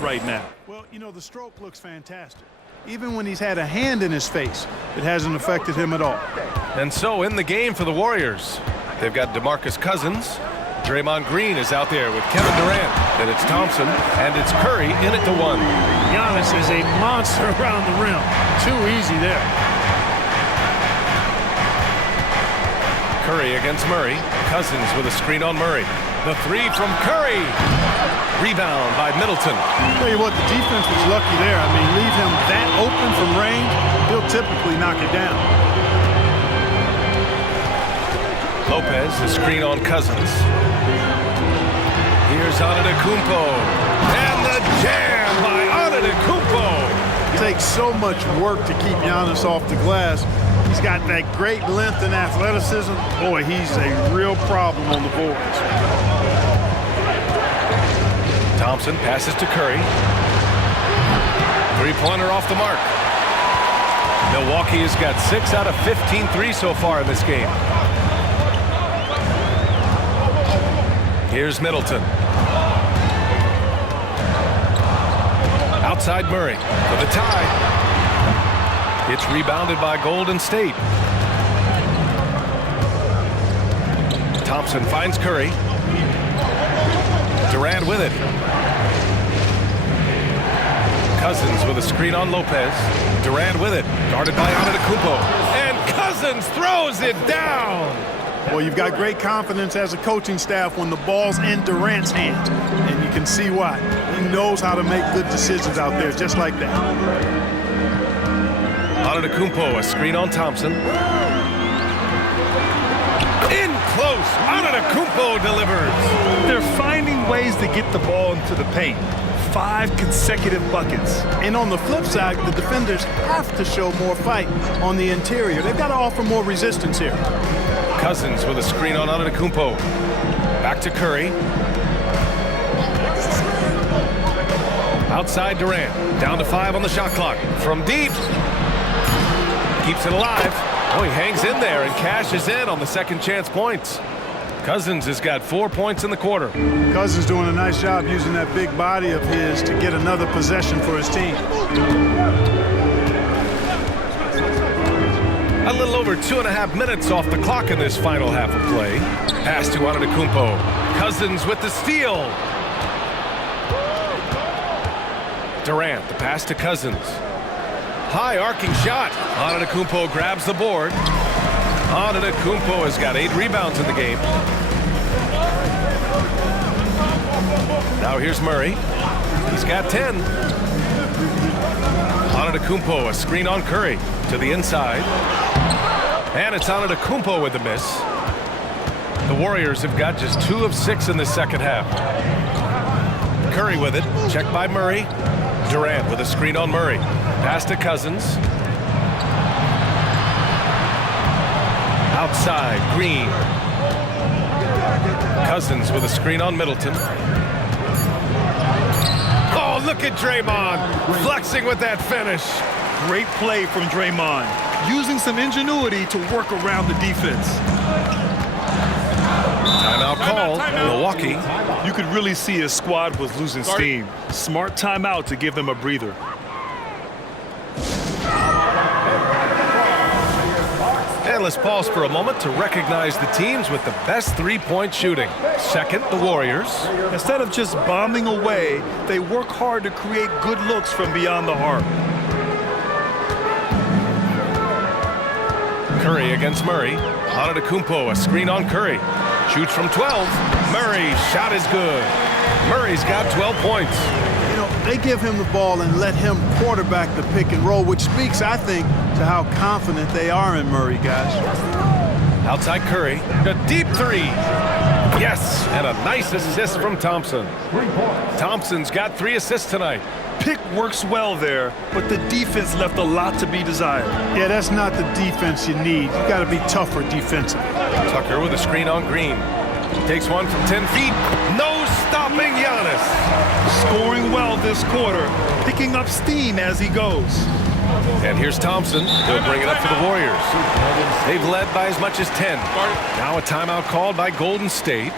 right now. Well, you know, the stroke looks fantastic. Even when he's had a hand in his face, it hasn't affected him at all. And so in the game for the Warriors, they've got DeMarcus Cousins. Draymond Green is out there with Kevin Durant. Then it's Thompson, and it's Curry in it to one. Giannis is a monster around the rim. Too easy there. Curry against Murray. Cousins with a screen on Murray. The three from Curry. Rebound by Middleton. I'll tell you what, the defense was lucky there. I mean, leave him that open from range, he'll typically knock it down. Lopez, the screen on Cousins. Here's Antetokounmpo. And the jam by Antetokounmpo. It takes so much work to keep Giannis off the glass. He's got that great length and athleticism. Boy, he's a real problem on the boards. Thompson passes to Curry. Three-pointer off the mark. Milwaukee has got 6 out of 15 threes so far in this game. Here's Middleton. Outside Murray for the tie. It's rebounded by Golden State. Thompson finds Curry. Durant with it. Cousins with a screen on Lopez. Durant with it. Guarded by Antetokounmpo. And Cousins throws it down. Well, you've got great confidence as a coaching staff when the ball's in Durant's hands. And you can see why. He knows how to make good decisions out there, just like that. Antetokounmpo, a screen on Thompson. In close. Antetokounmpo delivers. They're finding ways to get the ball into the paint. 5 consecutive buckets. And on the flip side, the defenders have to show more fight on the interior. They've got to offer more resistance here. Cousins with a screen on Antetokounmpo. Back to Curry. Outside Durant. Down to 5 on the shot clock. From deep. Keeps it alive. Oh, he hangs in there and cashes in on the second chance points. Cousins has got 4 points in the quarter. Cousins doing a nice job using that big body of his to get another possession for his team. A little over 2.5 minutes off the clock in this final half of play. Pass to Antetokounmpo. Cousins with the steal. Durant, the pass to Cousins. High arcing shot. Antetokounmpo grabs the board. Antetokounmpo has got 8 rebounds in the game. Now here's Murray. He's got 10. Antetokounmpo, a screen on Curry to the inside. And it's Antetokounmpo with the miss. The Warriors have got just 2 of 6 in the second half. Curry with it. Checked by Murray. Durant with a screen on Murray. Pass to Cousins. Outside, Green. Cousins with a screen on Middleton. Oh, look at Draymond flexing with that finish. Great play from Draymond, using some ingenuity to work around the defense. Timeout called. Milwaukee. You could really see his squad was losing steam. Smart timeout to give them a breather. And let's pause for a moment to recognize the teams with the best three-point shooting. Second, the Warriors. Instead of just bombing away, they work hard to create good looks from beyond the arc. Curry against Murray. Antetokounmpo, a screen on Curry. Shoots from 12. Murray's shot is good. Murray's got 12 points. You know, they give him the ball and let him quarterback the pick and roll, which speaks, I think, to how confident they are in Murray, guys. Outside Curry. A deep three. Yes, and a nice assist from Thompson. Thompson's got 3 assists tonight. Pick works well there, but the defense left a lot to be desired. Yeah, that's not the defense you need. You got to be tougher defensively. Tucker with a screen on Green. Takes one from 10 feet. No stopping Giannis. Scoring well this quarter, picking up steam as he goes. And here's Thompson. He'll bring it up for the Warriors. They've led by as much as 10. Now a timeout called by Golden State.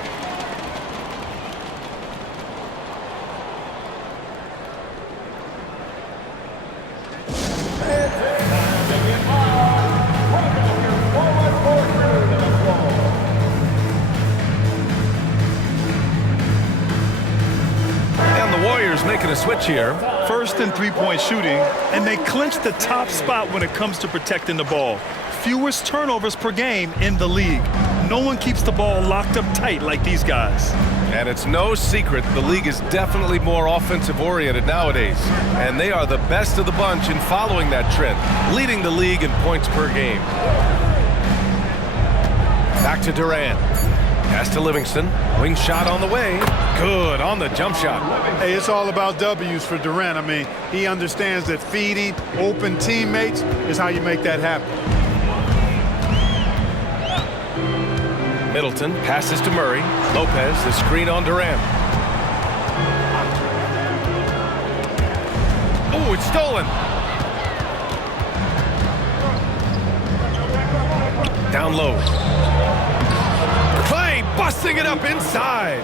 And the Warriors making a switch here. First in three-point shooting, and they clinch the top spot when it comes to protecting the ball. Fewest turnovers per game in the league. No one keeps the ball locked up tight like these guys. And it's no secret the league is definitely more offensive-oriented nowadays. And they are the best of the bunch in following that trend, leading the league in points per game. Back to Durant. Pass to Livingston. Wing shot on the way. Good on the jump shot. Hey, it's all about W's for Durant. I mean, he understands that feeding open teammates is how you make that happen. Middleton passes to Murray. Lopez, the screen on Durant. Oh, it's stolen. Down low. Clay busting it up inside.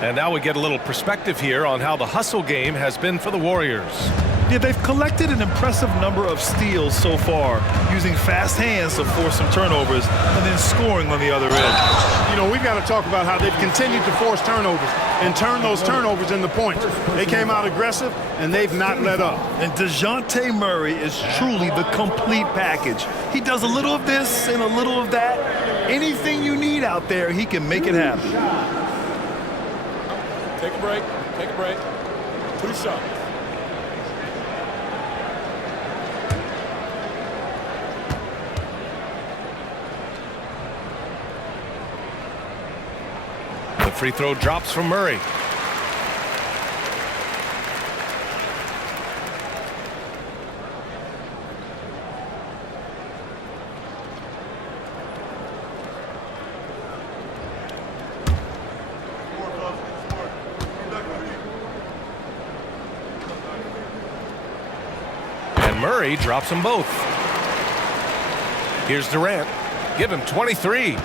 And now we get a little perspective here on how the hustle game has been for the Warriors. Yeah, they've collected an impressive number of steals so far, using fast hands to force some turnovers and then scoring on the other end. You know, we've got to talk about how they've continued to force turnovers and turn those turnovers into points. They came out aggressive, and they've not let up. And DeJounte Murray is truly the complete package. He does a little of this and a little of that. Anything you need out there, he can make it happen. Take a break. Take a break. 2 shots. The free throw drops from Murray. And Murray drops them both. Here's Durant. Give him 23.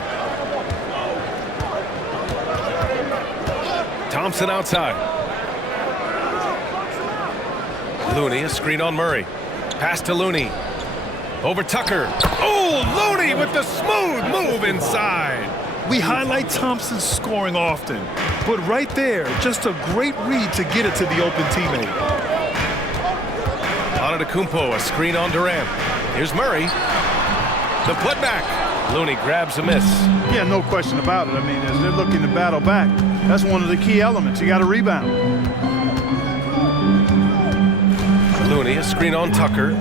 Thompson outside. Looney, a screen on Murray. Pass to Looney. Over Tucker. Oh, Looney with the smooth move inside. We highlight Thompson's scoring often, but right there, just a great read to get it to the open teammate. Antetokounmpo, a screen on Durant. Here's Murray. The putback. Looney grabs a miss. Yeah, no question about it. I mean, as they're looking to battle back, that's one of the key elements. You got to rebound. Looney, a screen on Tucker.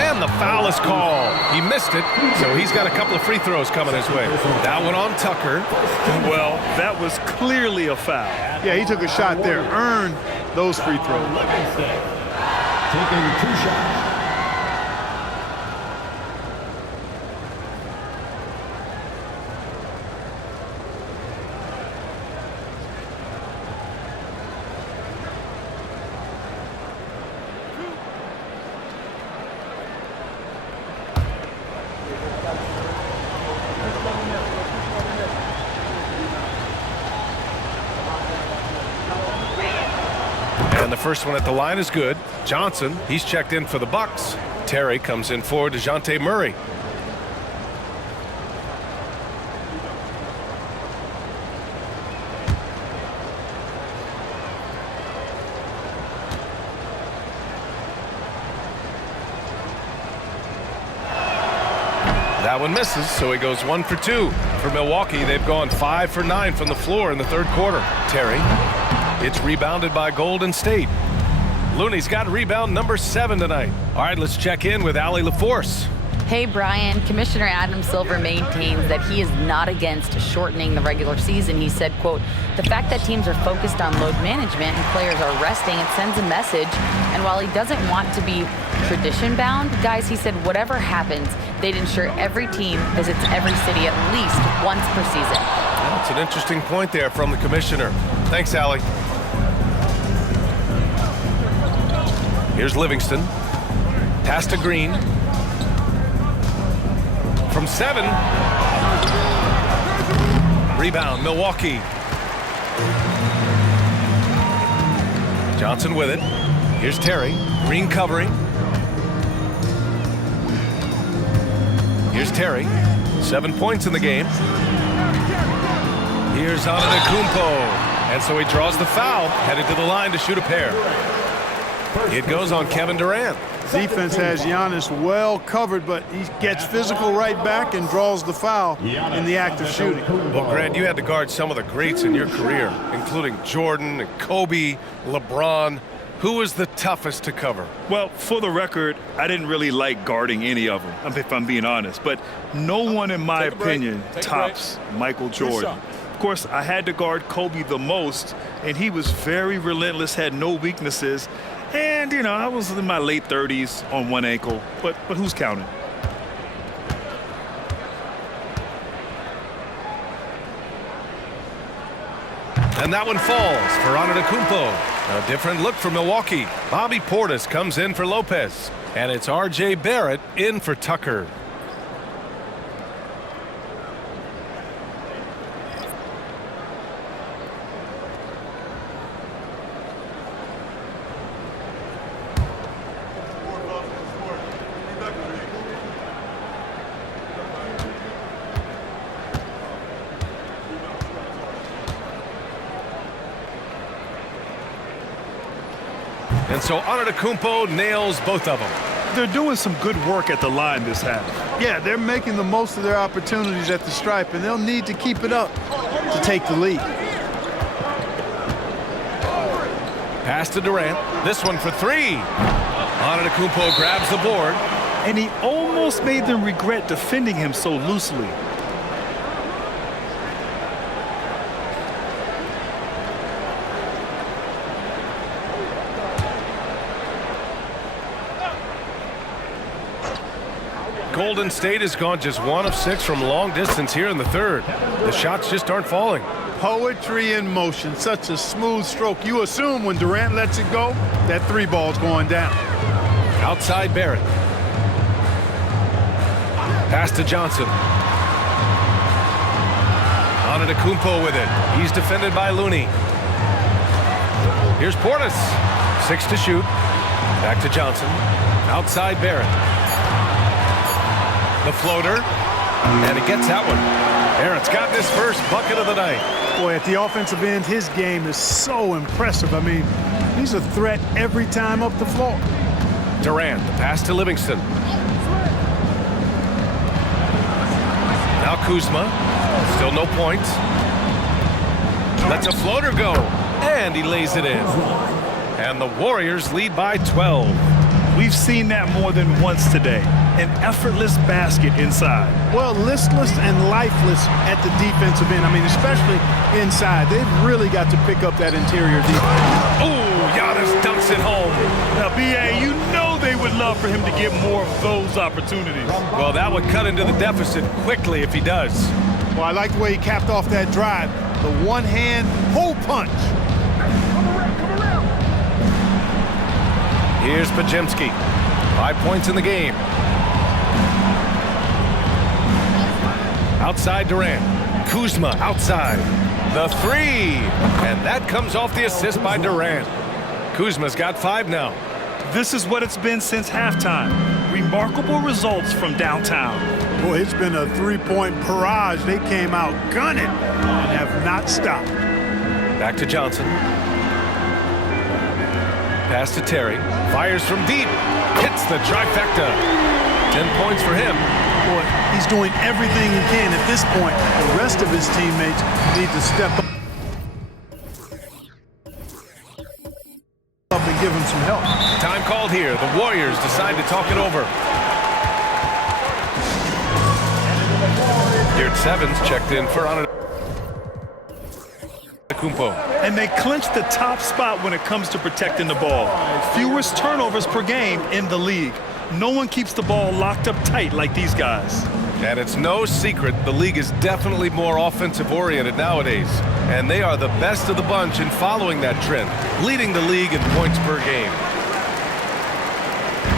And the foul is called. He missed it, so he's got a couple of free throws coming his way. That one on Tucker. Well, that was clearly a foul. Yeah, he took a shot there, earned those free throws. Taking 2 shots. And the first one at the line is good. Johnson, he's checked in for the Bucks. Terry comes in for DeJounte Murray. That one misses, so he goes 1 for 2. For Milwaukee, they've gone 5 for 9 from the floor in the third quarter. Terry. It's rebounded by Golden State. Looney's got rebound number 7 tonight. All right, let's check in with Allie LaForce. Hey, Brian. Commissioner Adam Silver maintains that he is not against shortening the regular season. He said, quote, the fact that teams are focused on load management and players are resting, it sends a message. And while he doesn't want to be tradition-bound, guys, he said whatever happens, they'd ensure every team visits every city at least once per season. That's an interesting point there from the commissioner. Thanks, Allie. Here's Livingston. Pass to Green. From 7. Rebound, Milwaukee. Johnson with it. Here's Terry. Green covering. Here's Terry. 7 points in the game. He Here's Antetokounmpo. And so he draws the foul, headed to the line to shoot a pair. It goes on Kevin Durant. Defense has Giannis well covered, but he gets physical right back and draws the foul in the act of shooting. Well, Grant, you had to guard some of the greats in your career, including Jordan, and Kobe, LeBron. Who was the toughest to cover? Well, for the record, I didn't really like guarding any of them, if I'm being honest. But no one, in my opinion, tops Michael Jordan. Of course, I had to guard Kobe the most, and he was very relentless, had no weaknesses. And, you know, I was in my late 30s on one ankle, but who's counting? And that one falls for Antetokounmpo. A different look for Milwaukee. Bobby Portis comes in for Lopez. And it's R.J. Barrett in for Tucker. And so Antetokounmpo nails both of them. They're doing some good work at the line this half. Yeah, they're making the most of their opportunities at the stripe, and they'll need to keep it up to take the lead. Pass to Durant. This one for three. Antetokounmpo grabs the board. And he almost made them regret defending him so loosely. Golden State has gone just 1 of 6 from long distance here in the third. The shots just aren't falling. Poetry in motion, such a smooth stroke. You assume when Durant lets it go, that three ball's going down. Outside Barrett. Pass to Johnson. Antetokounmpo with it. He's defended by Looney. Here's Portis. 6 to shoot. Back to Johnson. Outside Barrett. The floater. And he gets that one. Barrett's got this first bucket of the night. Boy, at the offensive end, his game is so impressive. I mean, he's a threat every time up the floor. Durant, the pass to Livingston. Now Kuzma, still no points. Lets a floater go, and he lays it in. And the Warriors lead by 12. We've seen that more than once today. An effortless basket inside. Well, listless and lifeless at the defensive end. I mean, especially inside. They've really got to pick up that interior defense. Oh, Giannis dunks it home. Now, B.A., you know they would love for him to get more of those opportunities. Well, that would cut into the deficit quickly if he does. Well, I like the way he capped off that drive. The one-hand hole punch. Here's Pajemski. 5 points in the game. Outside Durant. Kuzma outside. The three. And that comes off the assist by Durant. Kuzma's got 5 now. This is what it's been since halftime. Remarkable results from downtown. Boy, it's been a three-point barrage. They came out gunning and have not stopped. Back to Johnson. Pass to Terry. Fires from deep. Hits the trifecta. 10 points for him. Boy, he's doing everything he can at this point. The rest of his teammates need to step up and give him some help. Time called here. The Warriors decide to talk it over. Deert Sevens checked in for Antetokounmpo. And they clinch the top spot when it comes to protecting the ball. Fewest turnovers per game in the league. No one keeps the ball locked up tight like these guys. And it's no secret the league is definitely more offensive-oriented nowadays. And they are the best of the bunch in following that trend, leading the league in points per game.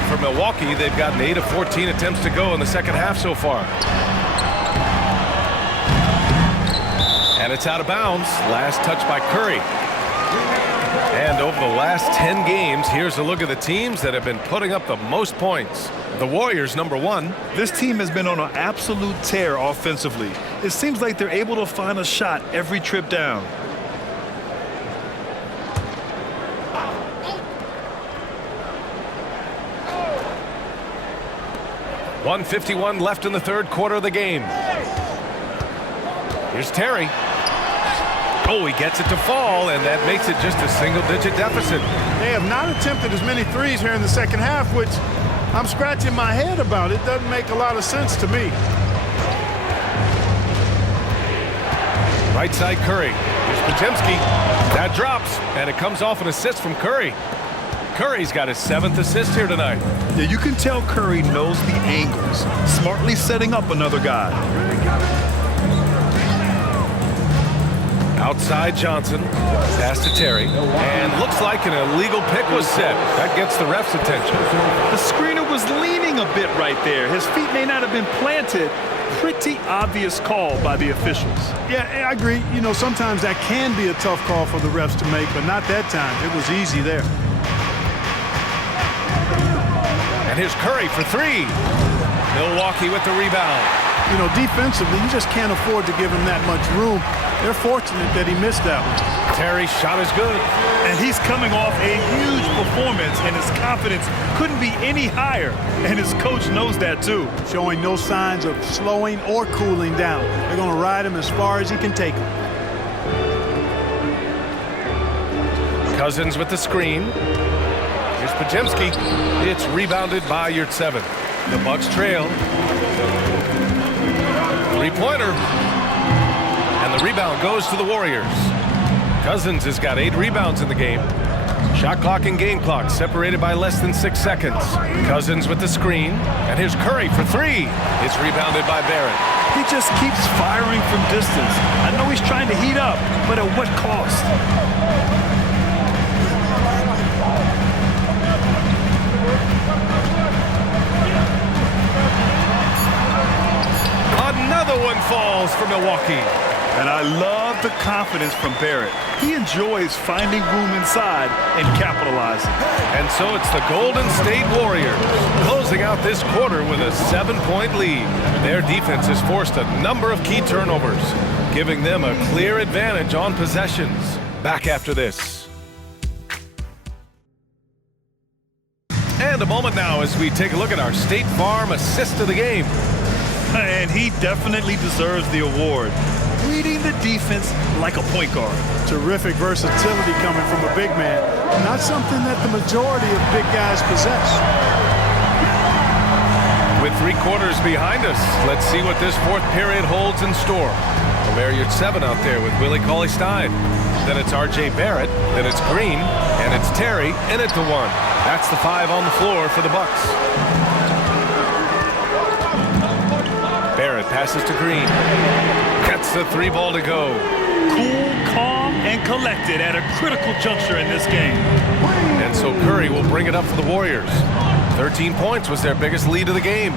For Milwaukee, they've gotten 8 of 14 attempts to go in the second half so far. And it's out of bounds. Last touch by Curry. And over the last 10 games, here's a look at the teams that have been putting up the most points. The Warriors, number 1. This team has been on an absolute tear offensively. It seems like they're able to find a shot every trip down. .151 left in the third quarter of the game. Here's Terry. Oh, he gets it to fall, and that makes it just a single-digit deficit. They have not attempted as many threes here in the second half, which I'm scratching my head about. It doesn't make a lot of sense to me. Right side Curry. Here's Podziemski. That drops, and it comes off an assist from Curry. Curry's got his 7th assist here tonight. Yeah, you can tell Curry knows the angles, smartly setting up another guy. Outside Johnson, pass to Terry, and looks like an illegal pick was set. That gets the ref's attention. The screener was leaning a bit right there. His feet may not have been planted. Pretty obvious call by the officials. Yeah, I agree. You know, sometimes that can be a tough call for the refs to make, but not that time. It was easy there. And here's Curry for 3. Milwaukee with the rebound. You know, defensively, you just can't afford to give him that much room. They're fortunate that he missed that one. Terry's shot is good. And he's coming off a huge performance, and his confidence couldn't be any higher. And his coach knows that, too. Showing no signs of slowing or cooling down. They're going to ride him as far as he can take him. Cousins with the screen. Here's Podziemski. It's rebounded by Yurtseven. The Bucks trail. Three-pointer. And the rebound goes to the Warriors. Cousins has got 8 rebounds in the game. Shot clock and game clock separated by less than 6 seconds. Cousins with the screen. And here's Curry for 3. It's rebounded by Barrett. He just keeps firing from distance. I know he's trying to heat up, but at what cost? Another one falls for Milwaukee. And I love the confidence from Barrett. He enjoys finding room inside and capitalizing. And so it's the Golden State Warriors closing out this quarter with a 7-point lead. Their defense has forced a number of key turnovers, giving them a clear advantage on possessions. Back after this. And a moment now as we take a look at our State Farm assist of the game. And he definitely deserves the award. Reading the defense like a point guard. Terrific versatility coming from a big man. Not something that the majority of big guys possess. With 3 quarters behind us, let's see what this 4th period holds in store. Omer 7 out there with Willie Cauley-Stein. Then it's R.J. Barrett. Then it's Green. And it's Terry in it to 1. That's the 5 on the floor for the Bucks. Barrett passes to Green. Gets the 3 ball to go. Cool, calm, and collected at a critical juncture in this game. And so Curry will bring it up for the Warriors. 13 points was their biggest lead of the game.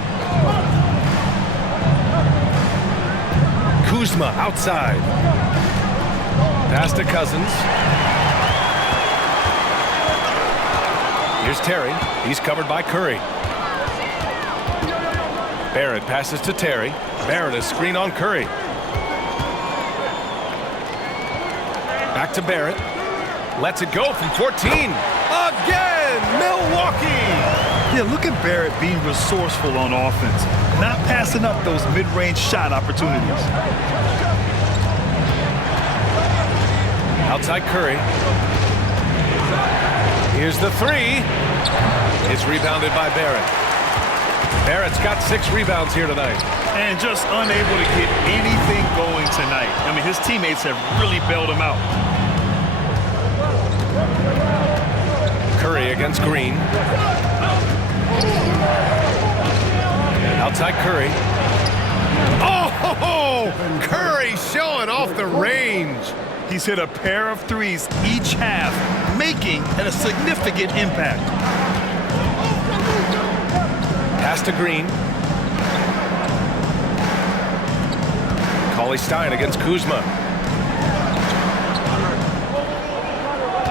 Kuzma outside. Pass to Cousins. Here's Terry. He's covered by Curry. Barrett passes to Terry. Barrett is screen on Curry. Back to Barrett. Lets it go from 14. Again, Milwaukee! Yeah, look at Barrett being resourceful on offense, not passing up those mid-range shot opportunities. Outside Curry. Here's the 3. It's rebounded by Barrett. Barrett's got 6 rebounds here tonight. And just unable to get anything going tonight. I mean, his teammates have really bailed him out. Curry against Green. Outside Curry. Oh, Curry showing off the range. He's hit a pair of 3s each half, making a significant impact. Pass to Green. Cauley-Stein against Kuzma.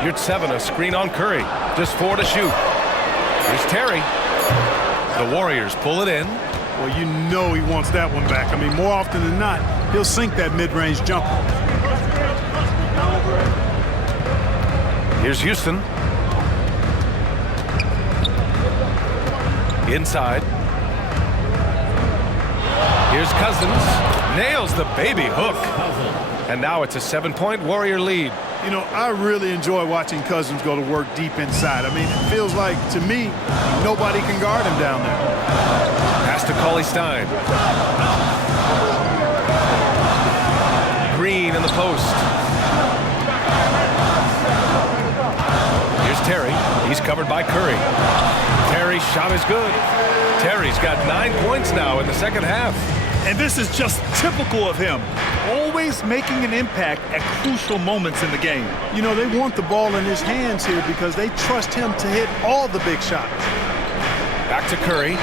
Yurtseven, a screen on Curry. Just 4 to shoot. Here's Terry. The Warriors pull it in. Well, you know he wants that one back. I mean, more often than not, he'll sink that mid-range jumper. Here's Houston. Inside. Here's Cousins. Nails the baby hook. And now it's a 7-point Warrior lead. You know, I really enjoy watching Cousins go to work deep inside. I mean, it feels like, to me, nobody can guard him down there. Pass to Cauley-Stein. Green in the post. Here's Terry. He's covered by Curry. Terry's shot is good. Terry's got 9 points now in the second half. And this is just typical of him. Always making an impact at crucial moments in the game. You know, they want the ball in his hands here because they trust him to hit all the big shots. Back to Curry.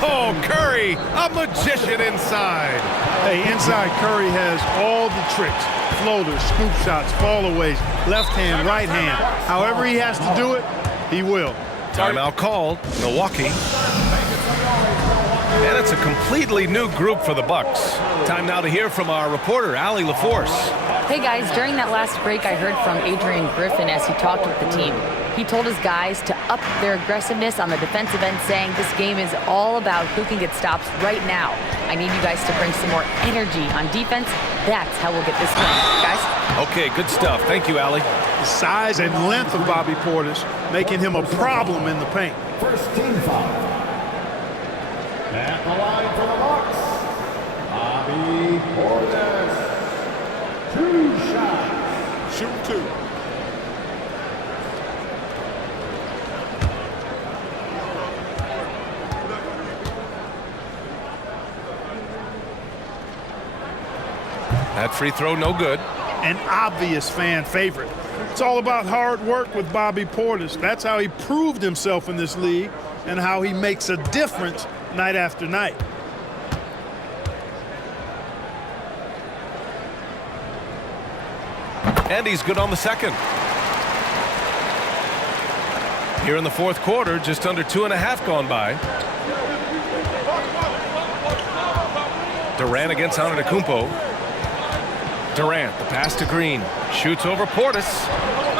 Oh, Curry, a magician inside. Hey, inside Curry has all the tricks. Floaters, scoop shots, fallaways, left hand, right hand. However he has to do it, he will. Timeout called. Milwaukee. And it's a completely new group for the Bucks. Time now to hear from our reporter, Allie LaForce. Hey guys, during that last break I heard from Adrian Griffin as he talked with the team. He told his guys to up their aggressiveness on the defensive end, saying this game is all about who can get stops right now. I need you guys to bring some more energy on defense. That's how we'll get this win, guys. Okay, good stuff. Thank you, Allie. The size and length of Bobby Portis making him a problem in the paint. First team foul. At the line for the Bucks, Bobby Portis. 2 shots. Shoot 2. That free throw, no good. An obvious fan favorite. It's all about hard work with Bobby Portis. That's how he proved himself in this league and how he makes a difference night after night. And he's good on the second. Here in the fourth quarter, just under 2.5 gone by. Durant against Antetokounmpo. Durant, the pass to Green. Shoots over Portis.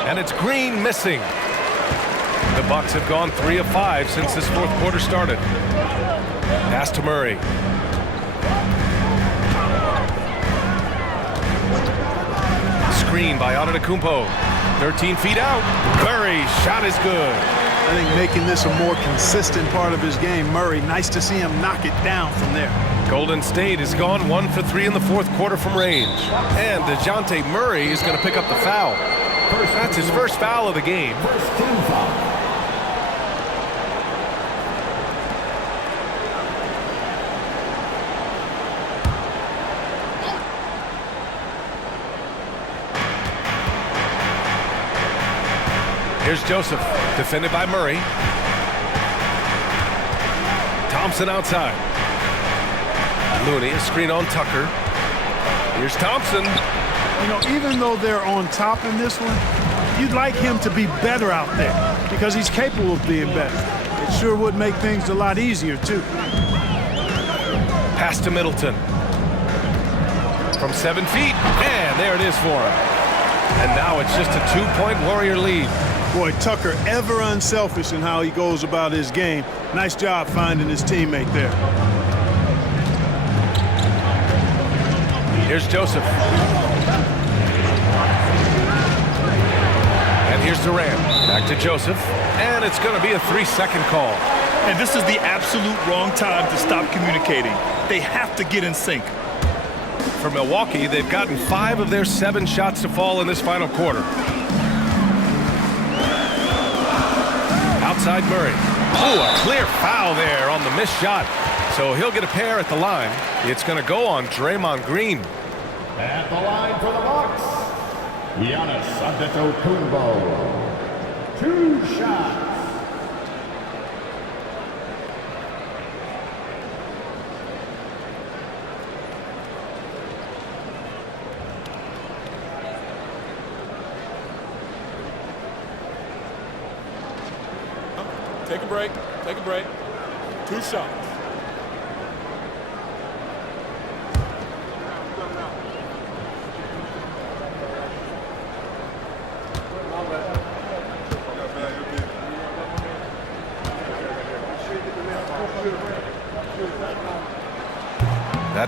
And it's Green missing. The Bucks have gone 3 of 5 since this fourth quarter started. Pass to Murray. Screen by Antetokounmpo. 13 feet out. Murray, shot is good. I think making this a more consistent part of his game. Murray, nice to see him knock it down from there. Golden State has gone 1 for 3 in the fourth quarter from range. And DeJounte Murray is going to pick up the foul. That's his first foul of the game. First team foul. Here's Joseph, defended by Murray. Thompson outside. Looney, a screen on Tucker. Here's Thompson. You know, even though they're on top in this one, you'd like him to be better out there because he's capable of being better. It sure would make things a lot easier, too. Pass to Middleton. From 7 feet, and there it is for him. And now it's just a 2-point Warrior lead. Boy, Tucker, ever unselfish in how he goes about his game. Nice job finding his teammate there. Here's Joseph. And here's Durant. Back to Joseph. And it's going to be a 3-second call. And this is the absolute wrong time to stop communicating. They have to get in sync. For Milwaukee, they've gotten 5 of their 7 shots to fall in this final quarter. Outside Murray. Oh, a clear foul there on the missed shot. So he'll get a pair at the line. It's going to go on Draymond Green. At the line for the Bucks, Giannis Antetokounmpo. 2 shots. Take a break. Take a break. 2 shots.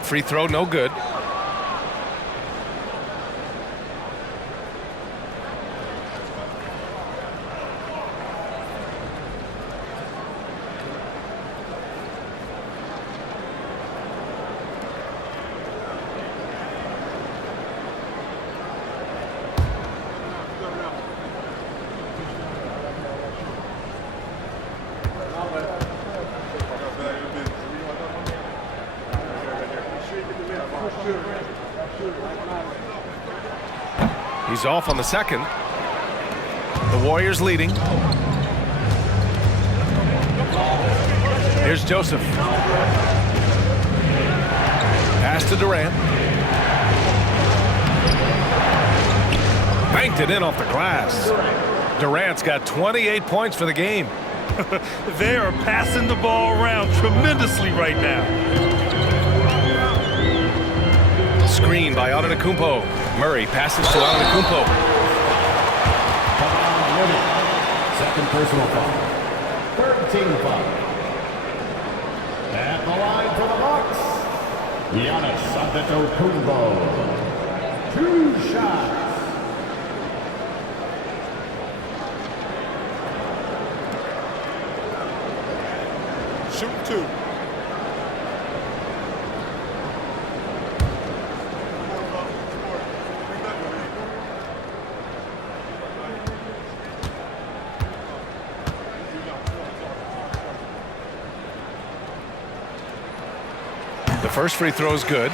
That free throw, no good. He's off on the second. The Warriors leading. Here's Joseph. Pass to Durant. Banked it in off the glass. Durant's got 28 points for the game. They are passing the ball around tremendously right now. Screen by Antetokounmpo. Murray passes to Antetokounmpo. Second personal foul. Third team foul. At the line for the Bucks, Giannis Antetokounmpo. 2 shots. Shoot 2. The first free throw is good.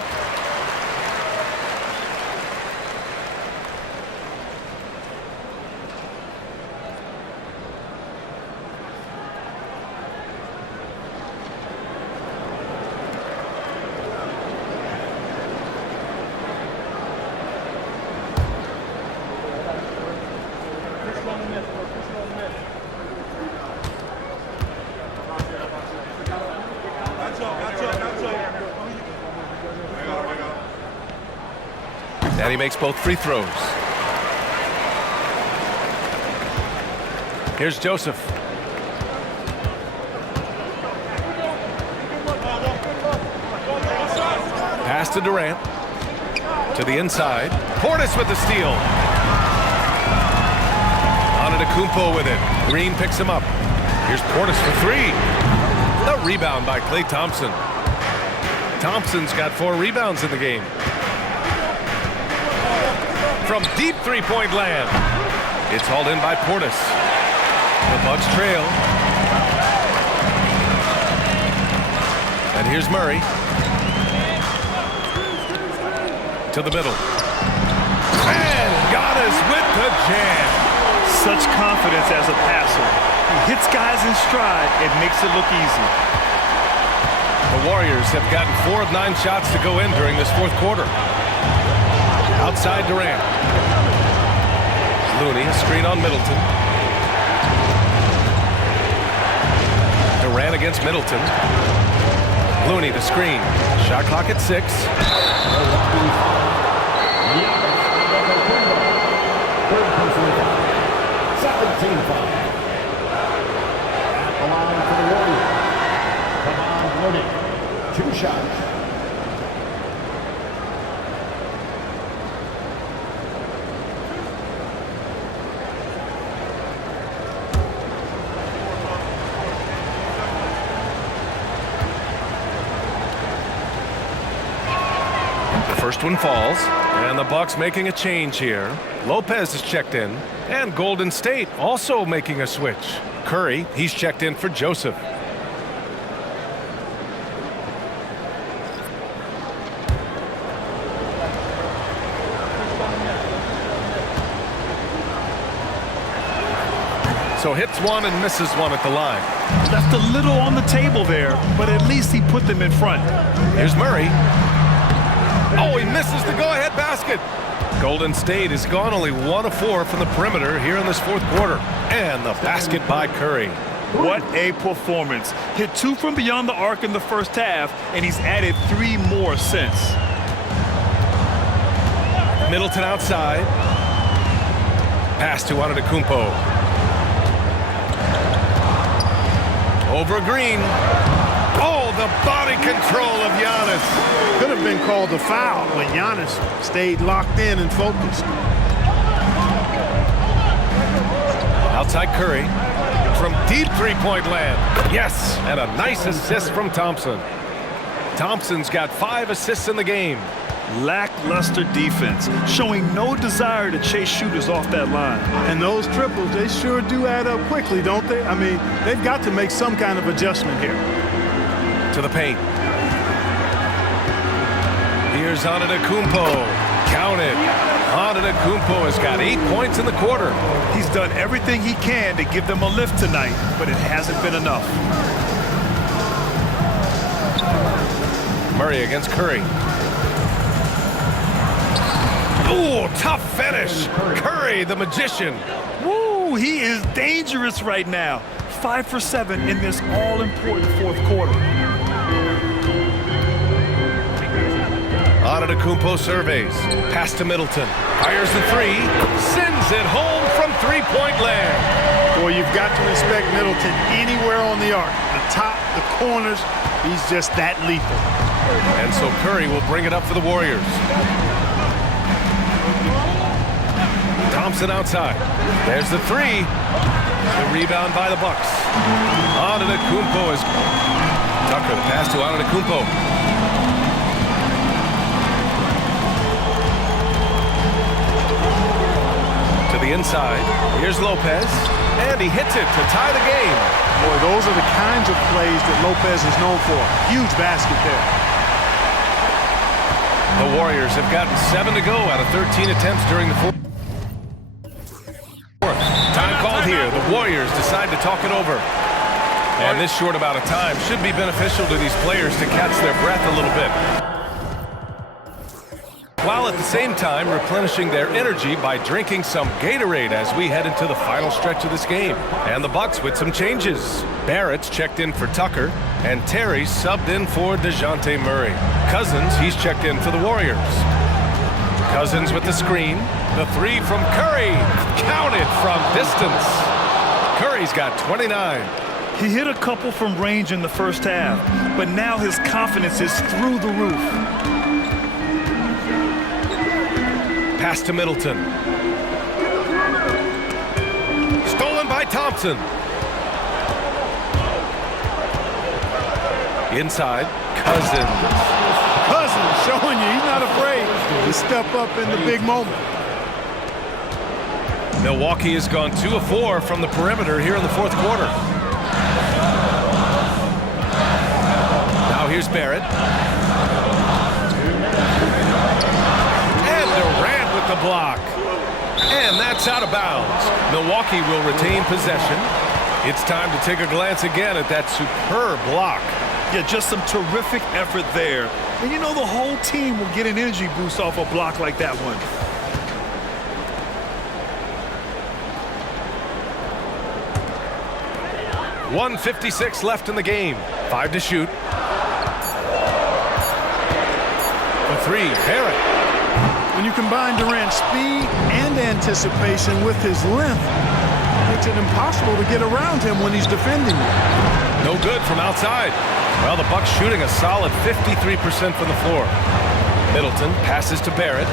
And he makes both free throws. Here's Joseph. Pass to Durant. To the inside. Portis with the steal. Antetokounmpo with it. Green picks him up. Here's Portis for 3. The rebound by Klay Thompson. Thompson's got 4 rebounds in the game. From deep three-point land. It's hauled in by Portis. The Bucks trail. And here's Murray. To the middle. And Giannis with the jam. Such confidence as a passer. He hits guys in stride and makes it look easy. The Warriors have gotten 4 of 9 shots to go in during this fourth quarter. Outside Durant. Looney, a screen on Middleton. Durant against Middleton. Looney, the screen. Shot clock at 6. Third personal foul. 17 foul. At the line for the Warriors. Come on, Looney. 2 shots. First one falls, and the Bucks making a change here. Lopez is checked in, and Golden State also making a switch. Curry, he's checked in for Joseph. So hits 1 and misses 1 at the line. Left a little on the table there, but at least he put them in front. Here's Murray. Oh, he misses the go-ahead basket. Golden State has gone only 1 of 4 from the perimeter here in this fourth quarter. And the basket by Curry. What a performance. Hit 2 from beyond the arc in the first half, and he's added 3 more since. Middleton outside. Pass to Antetokounmpo. Over Green. Oh, the body control of Giannis. Could have been called a foul, but Giannis stayed locked in and focused. Outside Curry from deep three-point land. Yes, and a nice assist from Thompson. Thompson's got 5 assists in the game. Lackluster defense, showing no desire to chase shooters off that line. And those triples, they sure do add up quickly, don't they? I mean, they've got to make some kind of adjustment here. To the paint. Here's Antetokounmpo. Count it. Antetokounmpo has got 8 points in the quarter. He's done everything he can to give them a lift tonight, but it hasn't been enough. Murray against Curry. Ooh, tough finish. Curry, the magician. Woo, he is dangerous right now. 5 for 7 in this all-important fourth quarter. Antetokounmpo surveys. Pass to Middleton. Fires the three. Sends it home from three-point land. Boy, you've got to respect Middleton anywhere on the arc. The top, the corners, he's just that lethal. And so Curry will bring it up for the Warriors. Thompson outside. There's the three. The rebound by the Bucks. Antetokounmpo is... Tucker, the pass to Antetokounmpo. To the inside. Here's Lopez. And he hits it to tie the game. Boy, those are the kinds of plays that Lopez is known for. Huge basket there. The Warriors have gotten 7 to go out of 13 attempts during the fourth. Time called here. The Warriors decide to talk it over. And this short amount of time should be beneficial to these players to catch their breath a little bit, while at the same time replenishing their energy by drinking some Gatorade as we head into the final stretch of this game. And the Bucks with some changes. Barrett's checked in for Tucker, and Terry subbed in for DeJounte Murray. Cousins, he's checked in for the Warriors. Cousins with the screen. The three from Curry. Counted from distance. Curry's got 29. He hit a couple from range in the first half, but now his confidence is through the roof. Pass to Middleton. Stolen by Thompson. Inside, Cousins. Cousins showing you he's not afraid to step up in the big moment. Milwaukee has gone 2 of 4 from the perimeter here in the fourth quarter. Now here's Barrett. And Durant with the block. And that's out of bounds. Milwaukee will retain possession. It's time to take a glance again at that superb block. Yeah, just some terrific effort there. And you know the whole team will get an energy boost off a block like that one. .156 left in the game. 5 to shoot. For 3, Barrett. When you combine Durant's speed and anticipation with his length, it makes it impossible to get around him when he's defending you. No good from outside. Well, the Bucks shooting a solid 53% from the floor. Middleton passes to Barrett.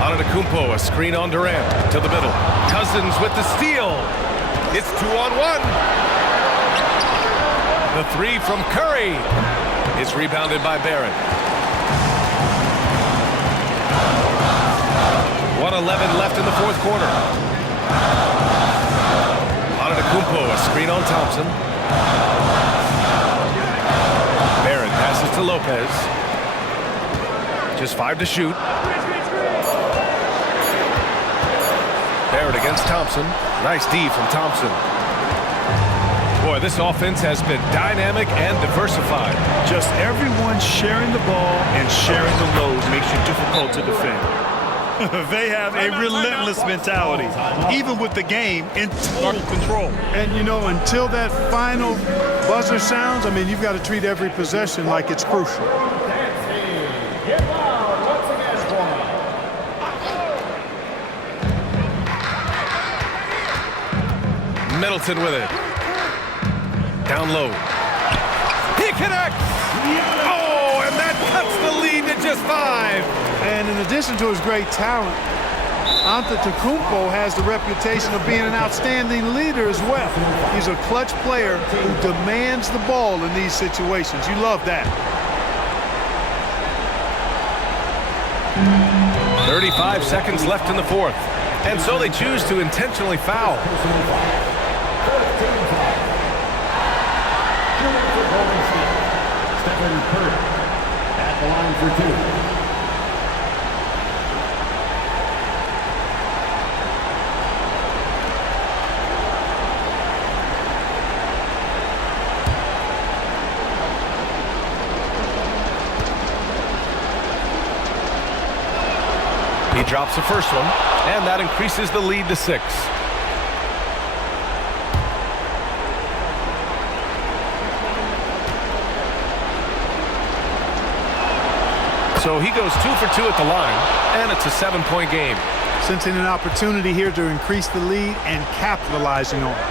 Antetokounmpo, a screen on Durant. To the middle. Cousins with the steal. It's 2-on-1. The three from Curry. It's rebounded by Barrett. 1:11 left in the fourth quarter. Antetokounmpo, a screen on Thompson. Barrett passes to Lopez. Just 5 to shoot. Barrett against Thompson. Nice D from Thompson. Boy, this offense has been dynamic and diversified. Just everyone sharing the ball and sharing the load makes you difficult to defend. They have a relentless mentality, even with the game in total control. And, you know, until that final buzzer sounds, I mean, you've got to treat every possession like it's crucial. Middleton with it. Down low. He connects! Oh, and that cuts the lead to just 5. And in addition to his great talent, Antetokounmpo has the reputation of being an outstanding leader as well. He's a clutch player who demands the ball in these situations. You love that. 35 seconds left in the fourth. And so they choose to intentionally foul. Stephen Curry at the line for 2. He drops the first one, and that increases the lead to 6. So he goes 2 for 2 at the line, and it's a 7-point game. Sensing an opportunity here to increase the lead and capitalizing on it.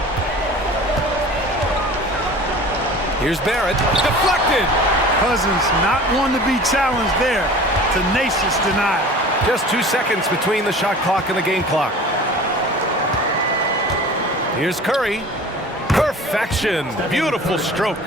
Here's Barrett, deflected. Cousins not one to be challenged there. Tenacious denial. Just 2 seconds between the shot clock and the game clock. Here's Curry. Perfection. Beautiful stroke.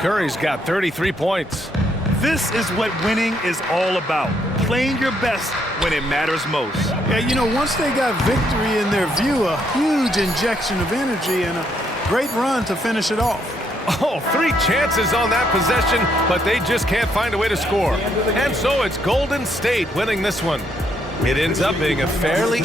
Curry's got 33 points. This is what winning is all about. Playing your best when it matters most. Yeah, you know, once they got victory in their view, a huge injection of energy and a great run to finish it off. Oh, 3 chances on that possession, but they just can't find a way to score. And so it's Golden State winning this one. It ends up being a fairly